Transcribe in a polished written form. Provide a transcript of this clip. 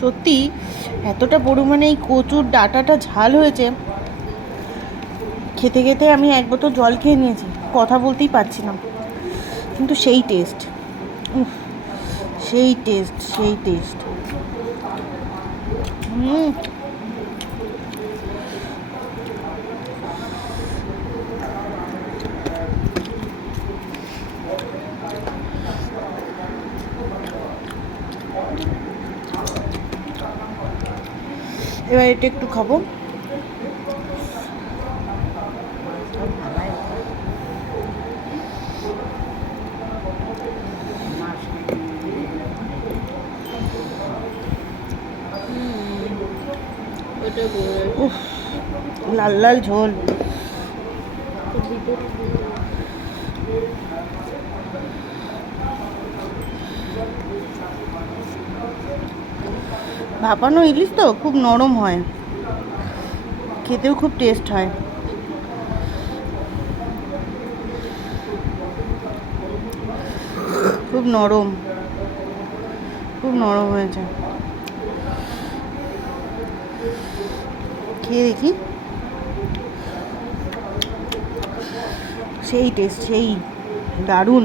সত্যি এতটা পরিমাণে এই কচুর ডাঁটাটা ঝাল হয়েছে, খেতে খেতে আমি এক বোতল জল খেয়ে নিয়েছি, কথা বলতেই পারছি না। কিন্তু সেই টেস্ট, সেই টেস্ট, সেই টেস্ট। এবার এটা একটু খাবো। উফ, লাল লাল ঝোল। ভাপানো ইলিশ তো খুব নরম হয়, খেতেও খুব টেস্ট হয়। খুব নরম, খুব নরম হয়েছে। খেয়ে দেখি। সেই টেস্ট, সেই দারুণ।